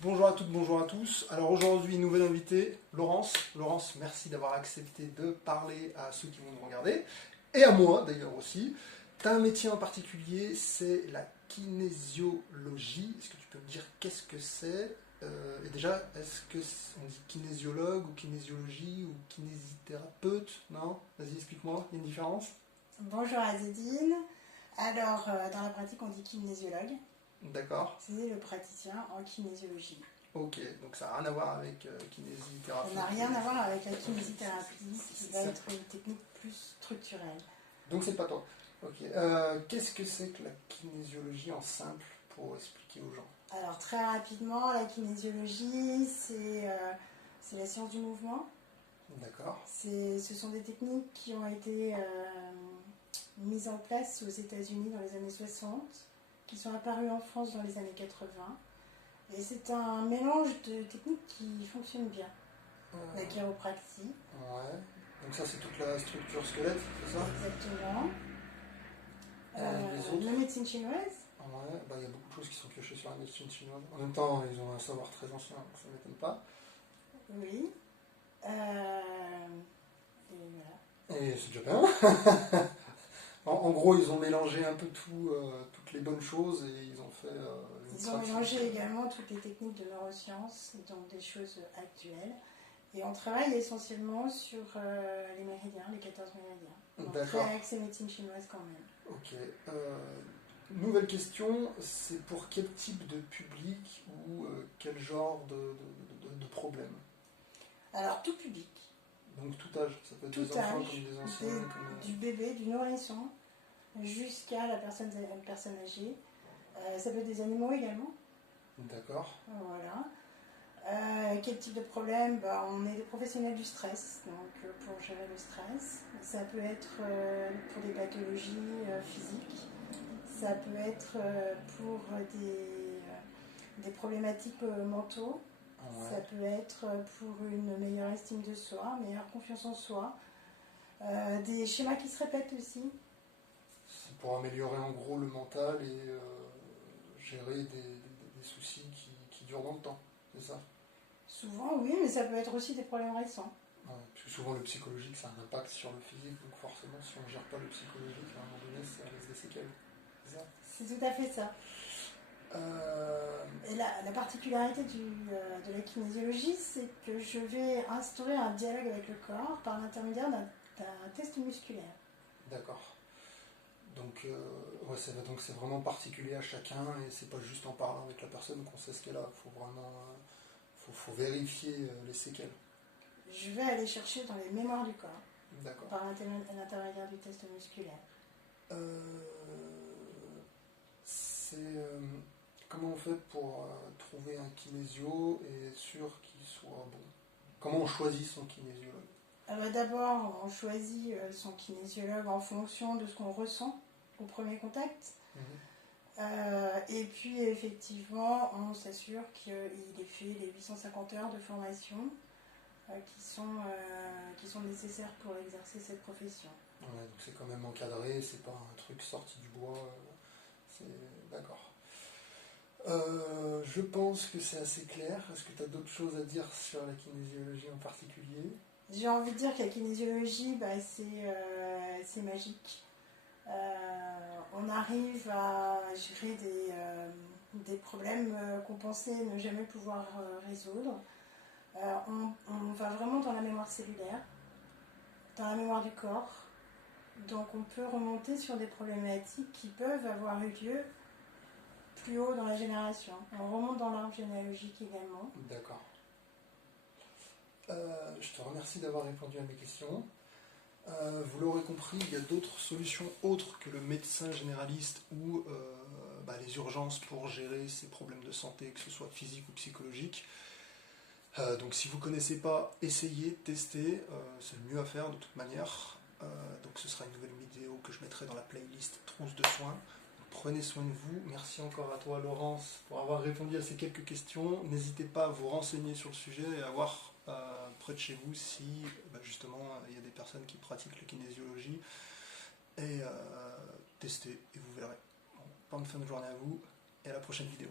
Bonjour à toutes, bonjour à tous. Alors aujourd'hui, nouvelle invitée, Laurence. Laurence, merci d'avoir accepté de parler à ceux qui vont nous regarder, et à moi d'ailleurs aussi. Tu as un métier en particulier, c'est la kinésiologie. Est-ce que tu peux me dire qu'est-ce que c'est et déjà, est-ce qu'on dit kinésiologue ou kinésiologie ou kinésithérapeute? Non? Vas-y, explique-moi, il y a une différence? Bonjour Azedine. Alors, dans la pratique, on dit kinésiologue. D'accord. C'est le praticien en kinésiologie. Ok, donc ça n'a rien à voir avec kinésithérapie. Ça n'a rien à voir avec la kinésithérapie, qui va être une technique plus structurelle. Donc c'est pas toi. Ok. Qu'est-ce que c'est que la kinésiologie en simple pour expliquer aux gens? Alors, très rapidement, la kinésiologie, c'est la science du mouvement. D'accord. Ce sont des techniques qui ont été mises en place aux États-Unis dans les années 60, qui sont apparues en France dans les années 80. Et c'est un mélange de techniques qui fonctionne bien. La chiropraxie. Ouais. Donc ça c'est toute la structure squelette, c'est ça? Exactement. Les autres? La médecine chinoise. Ouais, bah, il y a beaucoup de choses qui sont piochées sur la médecine chinoise. En même temps, ils ont un savoir très ancien, donc ça ne m'étonne pas. Oui. Et voilà. Et c'est déjà bien. En gros, ils ont mélangé un peu tout, toutes les bonnes choses et ils ont fait Ils ont mélangé également toutes les techniques de neurosciences, donc des choses actuelles. Et on travaille essentiellement sur les méridiens, les 14 méridiens. Donc D'accord. très axé médecine chinoise quand même. Ok. Nouvelle question, c'est pour quel type de public ou quel genre de problème? Alors tout public. Donc tout âge, ça peut être Tout des enfants âge, comme des anciens du bébé, du nourrisson, jusqu'à la personne âgée. Ça peut être des animaux également. D'accord. Voilà. Quel type de problème? On est des professionnels du stress, donc pour gérer le stress. Ça peut être pour des pathologies physiques. Ça peut être pour des problématiques mentaux. Ouais. Ça peut être pour une meilleure estime de soi, meilleure confiance en soi. Des schémas qui se répètent aussi. C'est pour améliorer en gros le mental et gérer des soucis qui durent dans le temps, c'est ça? Souvent, oui, mais ça peut être aussi des problèmes récents. Ouais, parce que souvent le psychologique ça a un impact sur le physique, donc forcément si on ne gère pas le psychologique, à un moment donné ça laisse des séquelles. C'est ça? C'est tout à fait ça. Et la particularité de la kinésiologie, c'est que je vais instaurer un dialogue avec le corps par l'intermédiaire d'un test musculaire. D'accord. Donc ouais, c'est vraiment particulier à chacun et c'est pas juste en parlant avec la personne qu'on sait ce qu'elle a. Il faut vraiment faut vérifier les séquelles. Je vais aller chercher dans les mémoires du corps. D'accord. Par l'intermédiaire du test musculaire. Comment on fait pour trouver un kinésio et être sûr qu'il soit bon? Comment on choisit son kinésiologue? D'abord, on choisit son kinésiologue en fonction de ce qu'on ressent au premier contact. Et puis, effectivement, on s'assure qu'il ait fait les 850 heures de formation qui sont nécessaires pour exercer cette profession. Ouais, donc c'est quand même encadré, c'est pas un truc sorti du bois. D'accord. Je pense que c'est assez clair. Est-ce que tu as d'autres choses à dire sur la kinésiologie en particulier? J'ai envie de dire que la kinésiologie, c'est magique. On arrive à gérer des problèmes qu'on pensait ne jamais pouvoir résoudre. On va vraiment dans la mémoire cellulaire, dans la mémoire du corps. Donc on peut remonter sur des problématiques qui peuvent avoir eu lieu plus haut dans la génération. On remonte dans l'arbre généalogique également. D'accord. Je te remercie d'avoir répondu à mes questions. Vous l'aurez compris, il y a d'autres solutions autres que le médecin généraliste ou les urgences pour gérer ces problèmes de santé, que ce soit physique ou psychologique. Donc si vous ne connaissez pas, essayez, testez, c'est le mieux à faire de toute manière. Donc ce sera une nouvelle vidéo que je mettrai dans la playlist Trousse de soins. Prenez soin de vous. Merci encore à toi Laurence pour avoir répondu à ces quelques questions. N'hésitez pas à vous renseigner sur le sujet et à voir près de chez vous si justement il y a des personnes qui pratiquent la kinésiologie. Et testez et vous verrez. Bonne fin de journée à vous et à la prochaine vidéo.